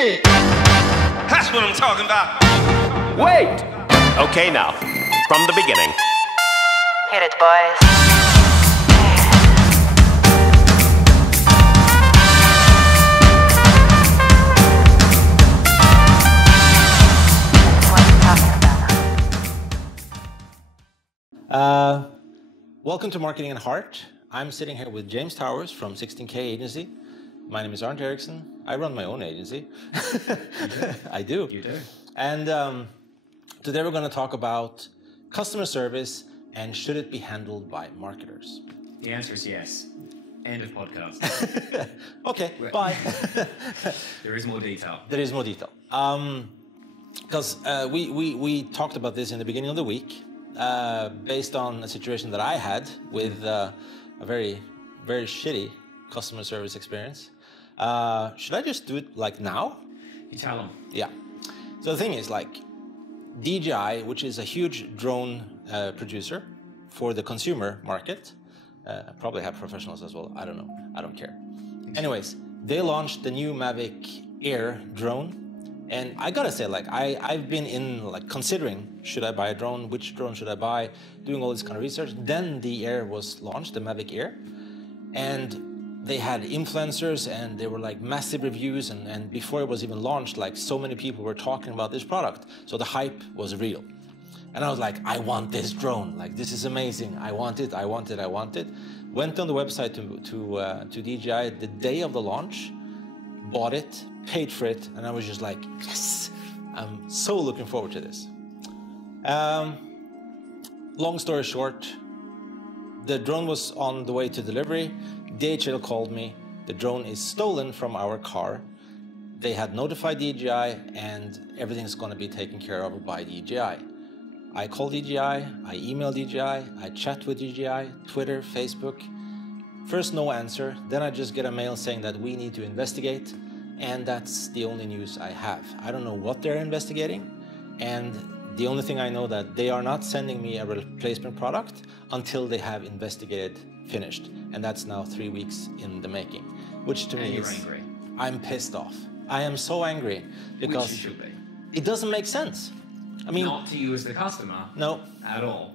shit. That's what I'm talking about. Wait. Okay, now, from the beginning. Hit it, boys. Welcome to Marketing and Heart. I'm sitting here with James Towers from 16K Agency. My name is Arndt Eriksson. I run my own agency. I do. You do. And today we're going to talk about customer service and should it be handled by marketers? The answer is yes. End of podcast. Okay, bye. There is more detail. There is more detail. Because we talked about this in the beginning of the week. Based on a situation that I had with a very, very shitty customer service experience. Should I just do it like now? You tell them. Yeah. So the thing is, like, DJI, which is a huge drone producer for the consumer market, probably have professionals as well. I don't know. I don't care. Anyways, they launched the new Mavic Air drone. And I gotta say, like, I've been in, like, considering, should I buy a drone? Which drone should I buy? Doing all this kind of research. Then the Air was launched, the Mavic Air. And they had influencers and they were like massive reviews. And before it was even launched, like, so many people were talking about this product. So the hype was real. And I was like, I want this drone. Like, this is amazing. I want it, I want it, I want it. Went on the website to DJI the day of the launch, bought it, paid for it, and I was just like, yes, I'm so looking forward to this. Long story short, the drone was on the way to delivery. DHL called me. The drone is stolen from our car. They had notified DJI and everything's going to be taken care of by DJI. I called DJI, I emailed DJI, I chat with DJI, Twitter, Facebook. First, no answer. Then I just get a mail saying that we need to investigate. And that's the only news I have. I don't know what they're investigating. And the only thing I know that they are not sending me a replacement product until they have investigated finished. And that's now 3 weeks in the making, which to me is, angry. I'm pissed off. I am so angry because Which you should be. It doesn't make sense. I mean, not to you as the customer. No. At all.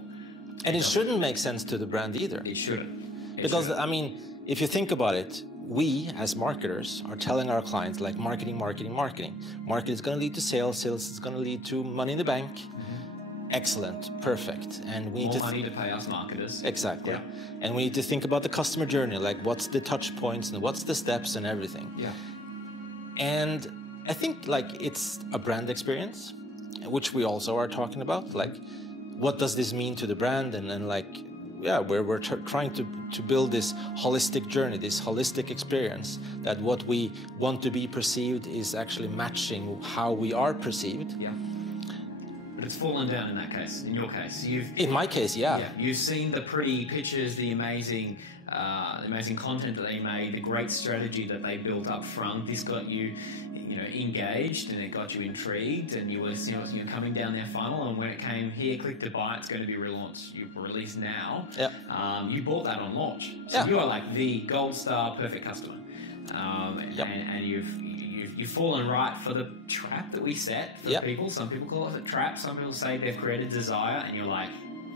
And it shouldn't make sense to the brand either. It shouldn't. Because, I mean, if you think about it, we as marketers are telling our clients, like, marketing, marketing, marketing. Market is going to lead to sales. Sales is going to lead to money in the bank. Excellent, perfect. And we need more money to pay us marketers. Exactly. Yeah. And we need to think about the customer journey, like what's the touch points and what's the steps and everything. Yeah. And I think, like, it's a brand experience, which we also are talking about. Like, what does this mean to the brand? And like, yeah, we're trying to build this holistic journey, this holistic experience, that what we want to be perceived is actually matching how we are perceived. Yeah. But it's fallen down in that case, in your case. In my case, yeah. You've seen the pretty pictures, the amazing content that they made, the great strategy that they built up front. This got you, engaged, and it got you intrigued, and you were, coming down their funnel. And when it came here, click to buy, it's going to be relaunched. You release now. Yeah. You bought that on launch, so you are like the gold star, perfect customer. And you've fallen right for the trap that we set for people. Some people call it a trap. Some people say they've created desire, and you're like,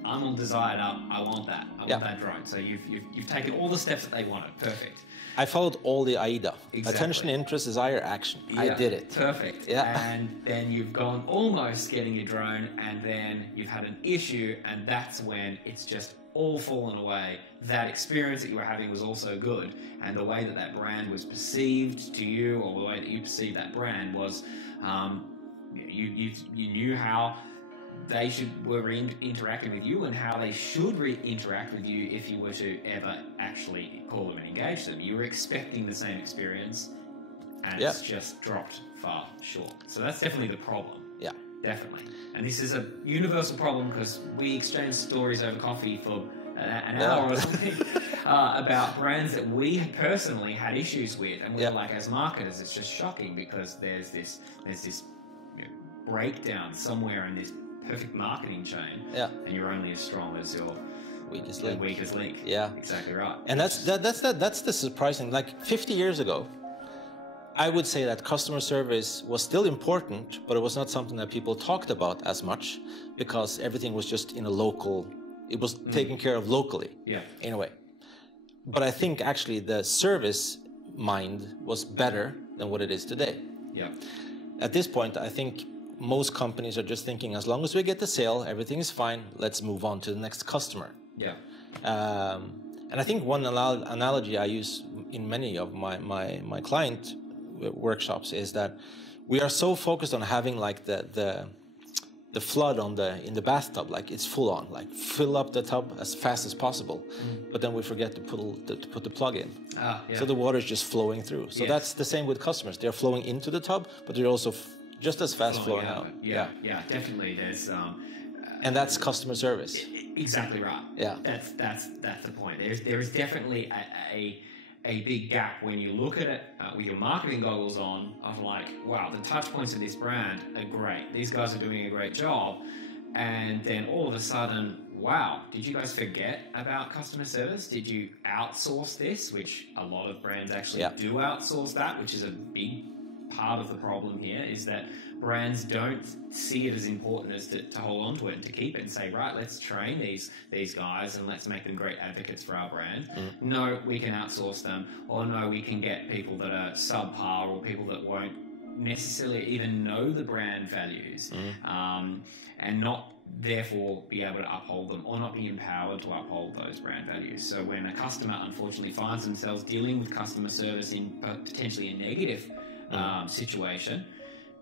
I'm all desired up. I want that. I want that drone. So you've taken all the steps that they wanted. Perfect. I followed all the AIDA. Exactly. Attention, interest, desire, action. Yeah. I did it. Perfect. Yeah. And then you've gone almost getting your drone, and then you've had an issue, and that's when it's just all fallen away. That experience that you were having was also good, and the way that that brand was perceived to you, or the way that you perceived that brand was, you knew how they were interacting with you and how they should interact with you if you were to ever actually call them and engage them. You were expecting the same experience, and it's just dropped far short. So that's definitely the problem. Yeah. Definitely. And this is a universal problem because we exchange stories over coffee for an hour or something about brands that we personally had issues with. And we're like, as marketers, it's just shocking because there's this breakdown somewhere in this perfect marketing chain, and you're only as strong as your weakest link. Yeah, exactly right. And that's the surprising. Like 50 years ago, I would say that customer service was still important, but it was not something that people talked about as much because everything was just in a local, it was taken care of locally, in a way. But I think actually the service mind was better than what it is today. Yeah. At this point, I think most companies are just thinking, as long as we get the sale, everything is fine, let's move on to the next customer. Yeah. And I think one analogy I use in many of my client workshops is that we are so focused on having like the flood in the bathtub, like it's full on, like fill up the tub as fast as possible, but then we forget to put the plug in. So the water is just flowing through. So that's the same with customers. They're flowing into the tub, but they're also just as fast flowing out. Yeah, definitely. There's and that's customer service. Exactly right. Yeah, that's the point. There is definitely a big gap when you look at it with your marketing goggles on of like, wow, the touch points of this brand are great. These guys are doing a great job. And then all of a sudden, wow, did you guys forget about customer service? Did you outsource this? Which a lot of brands actually do outsource that, which is a big part of the problem here, is that brands don't see it as important as to hold on to it and to keep it and say, right, let's train these guys and let's make them great advocates for our brand. No, we can outsource them, or no, we can get people that are subpar or people that won't necessarily even know the brand values and not therefore be able to uphold them or not be empowered to uphold those brand values. So when a customer unfortunately finds themselves dealing with customer service in potentially a negative situation,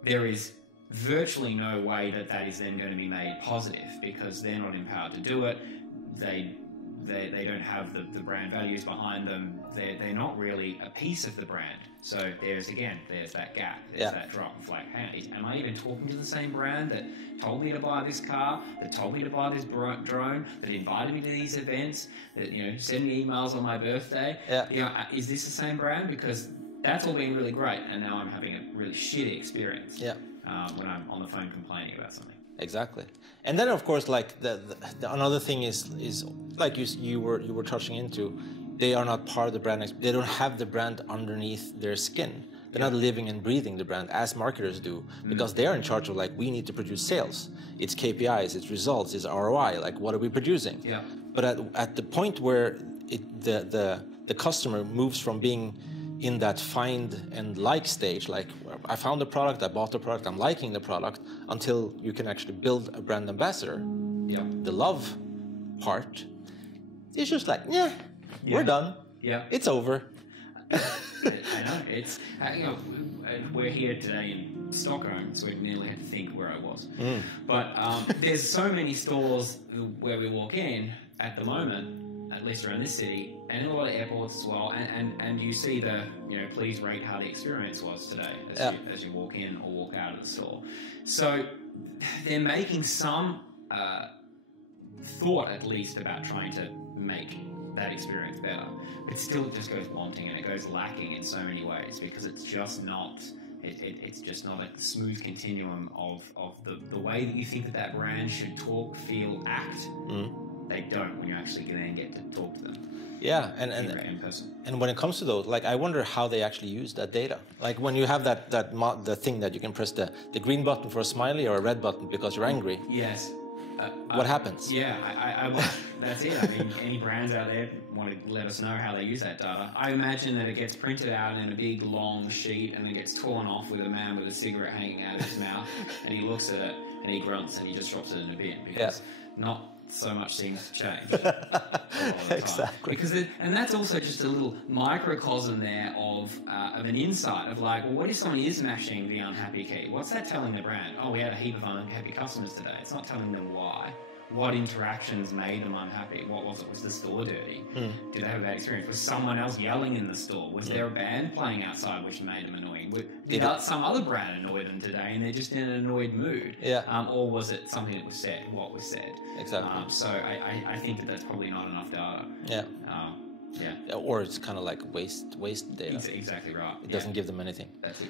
there is virtually no way that is then going to be made positive because they're not empowered to do it. They don't have the brand values behind them. They're not really a piece of the brand. So there's that gap. There's that drop of like, hey, am I even talking to the same brand that told me to buy this car, that told me to buy this drone, that invited me to these events, that send me emails on my birthday? Is this the same brand? Because that's all been really great, and now I'm having a really shitty experience. When I'm on the phone complaining about something. Exactly. And then of course, like the another thing is like you were touching into, they are not part of the brand. They don't have the brand underneath their skin. They're not living and breathing the brand as marketers do, because they are in charge of like, we need to produce sales. It's KPIs, it's results, it's ROI. Like, what are we producing? But at the point where the customer moves from being in that find and like stage, like I found the product, I bought the product, I'm liking the product, until you can actually build a brand ambassador. The love part is just like, we're done. It's over. I know. It's we're here today in Stockholm, so we nearly had to think where I was. But there's so many stores where we walk in at the moment, at least around this city, and in a lot of airports as well, and you see the, please rate how the experience was today as you walk in or walk out of the store. So they're making some thought, at least, about trying to make that experience better, but still it just goes wanting and it goes lacking in so many ways, because it's just not it's just not a smooth continuum of the way that you think that brand should talk, feel, act. They don't when you actually then get to talk to them. In person. And when it comes to those, like, I wonder how they actually use that data. Like when you have the thing that you can press the green button for a smiley or a red button because you're angry. Yes. What happens? I that's it. I mean, any brands out there want to let us know how they use that data. I imagine that it gets printed out in a big long sheet and it gets torn off with a man with a cigarette hanging out of his mouth, and he looks at it and he grunts and he just drops it in a bin, because not so much seems to change. Exactly. Because and that's also just a little microcosm there of an insight of like, well, what if someone is mashing the unhappy key? What's that telling the brand? Oh, we had a heap of unhappy customers today. It's not telling them why. What interactions made them unhappy? What was it? Was the store dirty? Did they have a bad experience? Was someone else yelling in the store? Was there a band playing outside which made them annoying? Did some other brand annoy them today and they're just in an annoyed mood? Or was it something that was said, what was said? Exactly. So I think that's probably not enough data. Or it's kind of like waste data. Exactly right. It doesn't give them anything. That's it.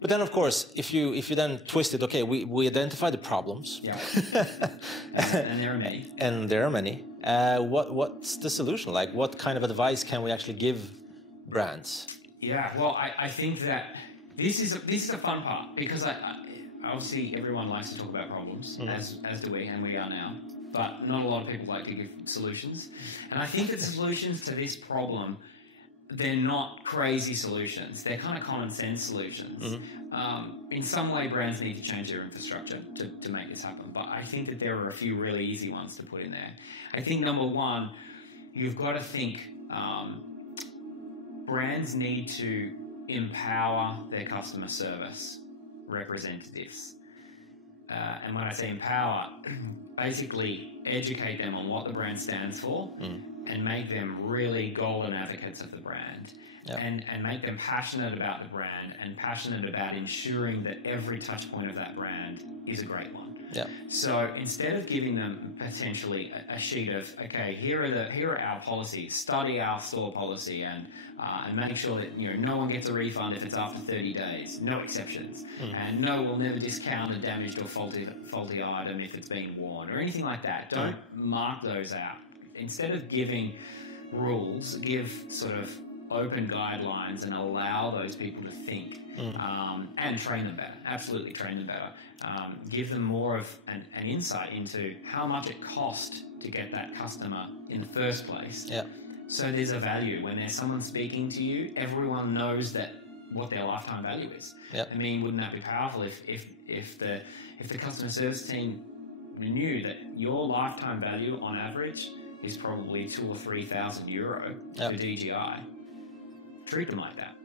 But then, of course, if you then twist it, okay, we identify the problems. And there are many. And there are many. What's the solution? Like, what kind of advice can we actually give brands? Yeah, well, I think that This is a fun part because I obviously everyone likes to talk about problems, as do we, and we are now. But not a lot of people like to give solutions. And I think that solutions to this problem, they're not crazy solutions. They're kind of common sense solutions. In some way, brands need to change their infrastructure to make this happen. But I think that there are a few really easy ones to put in there. I think number one, you've got to think brands need to empower their customer service representatives. And when I say empower, basically educate them on what the brand stands for and make them really golden advocates of the brand. And make them passionate about the brand and passionate about ensuring that every touch point of that brand is a great one. So instead of giving them potentially a sheet of, okay, here are our policies, study our store policy and make sure that no one gets a refund if it's after 30 days, no exceptions, and no, we'll never discount a damaged or faulty item if it's been worn or anything like that. Don't mark those out. Instead of giving rules, give sort of open guidelines and allow those people to think and train them better. Absolutely train them better. Give them more of an insight into how much it cost to get that customer in the first place. So there's a value. When there's someone speaking to you, everyone knows that what their lifetime value is. I mean, wouldn't that be powerful if the customer service team knew that your lifetime value on average is probably €2,000 or €3,000 for DGI? Treat them like that.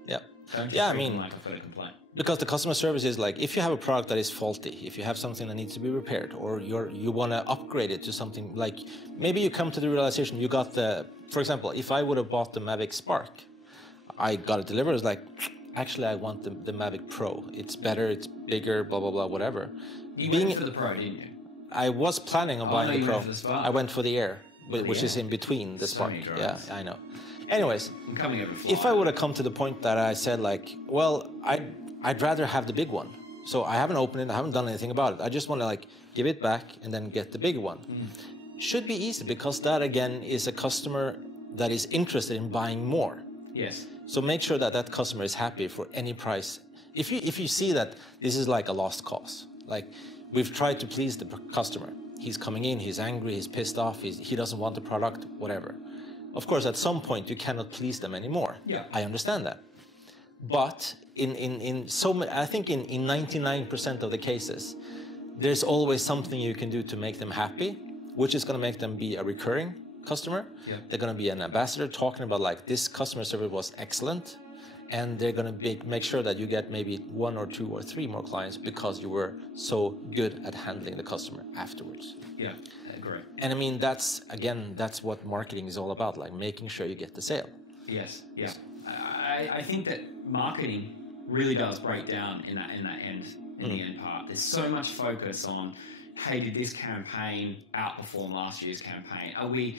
Don't just treat them like a photo complaint. Because the customer service is like, if you have a product that is faulty, if you have something that needs to be repaired, or you want to upgrade it to something, like maybe you come to the realization you got for example, if I would have bought the Mavic Spark, I got it delivered, it's like, actually I want the Mavic Pro. It's better, it's bigger, blah, blah, blah, whatever. You went for the Pro, didn't you? I was planning on buying the Pro. Went for the Spark. I went for the Air, which is in between the Spark. Yeah, I know. Anyways, if I would have come to the point that I said like, well, I'd rather have the big one. So I haven't opened it, I haven't done anything about it. I just want to like give it back and then get the big one. Should be easy because that again is a customer that is interested in buying more. Yes. So make sure that that customer is happy for any price. If you see that this is like a lost cause, like we've tried to please the customer. He's coming in, he's angry, he's pissed off, he doesn't want the product, whatever. Of course, at some point you cannot please them anymore. I understand that. But I think in 99% of the cases, there's always something you can do to make them happy, which is going to make them be a recurring customer. They're going to be an ambassador talking about like this customer service was excellent, and they're going to make sure that you get maybe 1 or 2 or 3 more clients because you were so good at handling the customer afterwards. Correct. And I mean, that's what marketing is all about, like making sure you get the sale. Yes. I think that marketing really does break down in the end part. There's so much focus on, hey, did this campaign outperform last year's campaign? Are we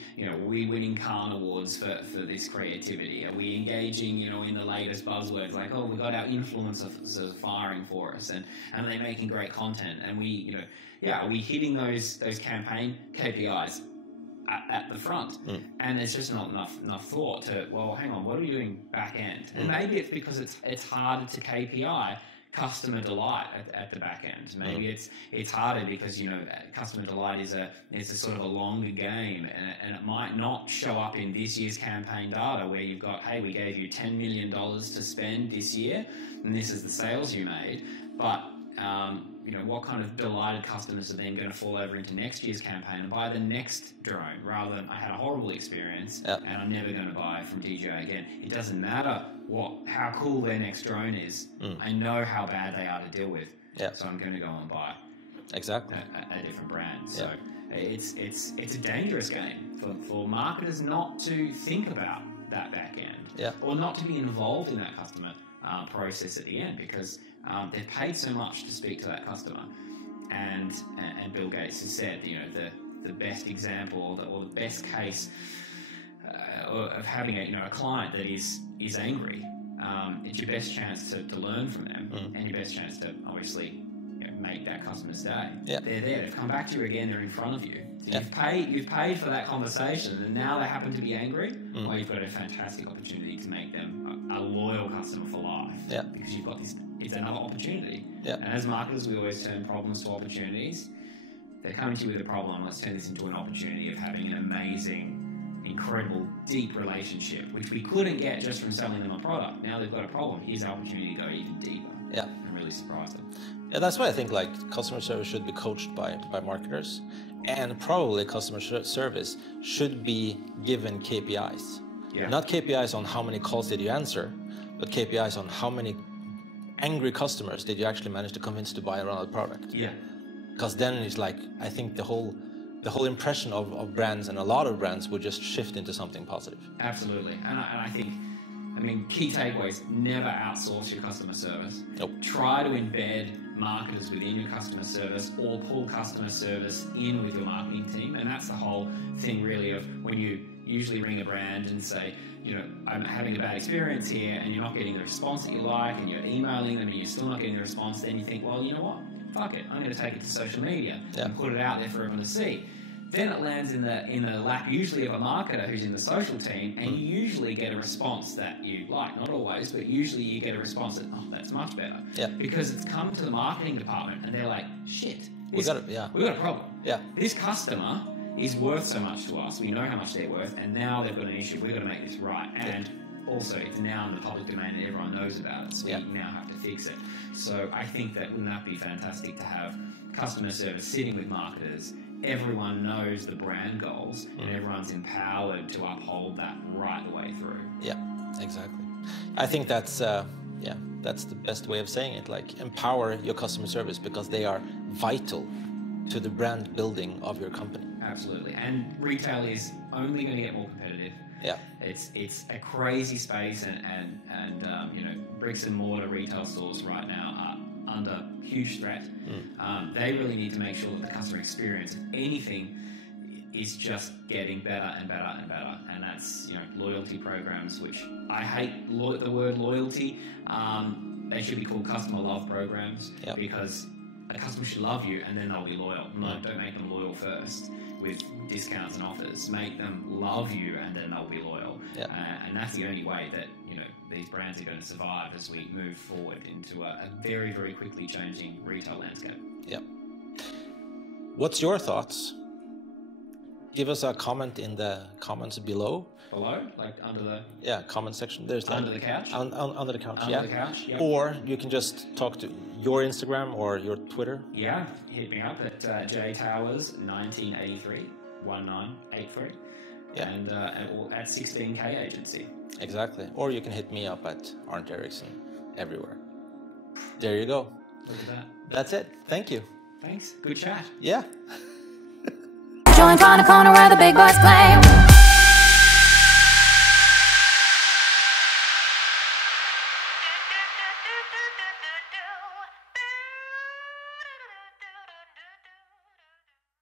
winning Cannes Awards for this creativity? Are we engaging, in the latest buzzwords? Like, oh, we got our influencers firing for us, and are they making great content? And are we hitting those campaign KPIs at the front? And there's just not enough thought to, well, hang on, what are we doing back end? And maybe it's because it's harder to KPI customer delight at the back end. Maybe it's harder because customer delight is a sort of a longer game, and it might not show up in this year's campaign data where you've got, hey, we gave you $10 million to spend this year, and this is the sales you made. But what kind of delighted customers are then going to fall over into next year's campaign and buy the next drone rather than, I had a horrible experience and I'm never going to buy from DJI again. It doesn't matter how cool their next drone is. I know how bad they are to deal with, so I'm going to go and buy a different brand. So it's a dangerous game for marketers not to think about that back end or not to be involved in that customer process at the end, because they've paid so much to speak to that customer. And Bill Gates has said, the best example or the best case of having a client that is angry, it's your best chance to learn from them, and your best chance to obviously make that customer's day. They're there, they've come back to you again, they're in front of you. So you've paid for that conversation, and now they happen to be angry. Well, you've got a fantastic opportunity to make them a loyal customer for life. Yeah. Because you've got this, it's another opportunity. Yeah. And as marketers, we always turn problems to opportunities. They're coming to you with a problem, let's turn this into an opportunity of having an amazing, incredible, deep relationship, which we couldn't get just from selling them a product. Now they've got a problem, here's our opportunity to go even deeper. Yeah. And really surprise them. Yeah, that's why I think like customer service should be coached by marketers, and probably customer service should be given KPIs. Yeah. Not KPIs on how many calls did you answer, but KPIs on how many angry customers did you actually manage to convince to buy another product. Yeah. Because then it's like, I think the whole impression of brands, and a lot of brands, would just shift into something positive. Absolutely. And I think, I mean, key takeaways: never outsource your customer service. Nope. Try to embed marketers within your customer service, or pull customer service in with your marketing team. And that's the whole thing, really, of when you usually ring a brand and say, you know, I'm having a bad experience here, and you're not getting the response that you like, and you're emailing them and you're still not getting the response, then you think, well, you know what? Fuck it, I'm going to take it to social media and put it out there for everyone to see. Then it lands in the lap usually of a marketer who's in the social team, and you usually get a response that you like. Not always, but usually you get a response that, oh, that's much better. Yeah. Because it's come to the marketing department and they're like, shit, We got a problem. Yeah. This customer is worth so much to us. We know how much they're worth, and now they've got an issue. We've got to make this right. And also, it's now in the public domain and everyone knows about it, so we now have to fix it. So I think that wouldn't that be fantastic to have customer service sitting with marketers? Everyone knows the brand goals, and everyone's empowered to uphold that right the way through. Yeah, exactly. I think that's that's the best way of saying it. Like, empower your customer service, because they are vital to the brand building of your company. Absolutely. And retail is only going to get more competitive. Yeah. It's a crazy space, and you know, bricks and mortar retail stores right now are under huge threat. They really need to make sure that the customer experience, if anything, is just getting better and better and better. And that's, you know, loyalty programs, which I hate the word loyalty. They should be called customer love programs, because a customer should love you and then they'll be loyal. No, don't make them loyal first with discounts and offers. Make them love you and then they'll be loyal. And that's the only way that, you know, these brands are going to survive as we move forward into a very, very quickly changing retail landscape. Yeah. What's your thoughts? Give us a comment in the comments below. Below? Like under the... Yeah, comment section. There's like... Under the couch? Under the couch, Under the couch, yep. Or you can just talk to your Instagram or your Twitter. Yeah, hit me up at jtowers1983, 1983. Yeah. And at 16K Agency. Exactly. Or you can hit me up at Arndt Eriksson everywhere. There you go. Look at that. That's it. Thank you. Thanks. Good chat. Yeah. Joint on the corner where the big boys play.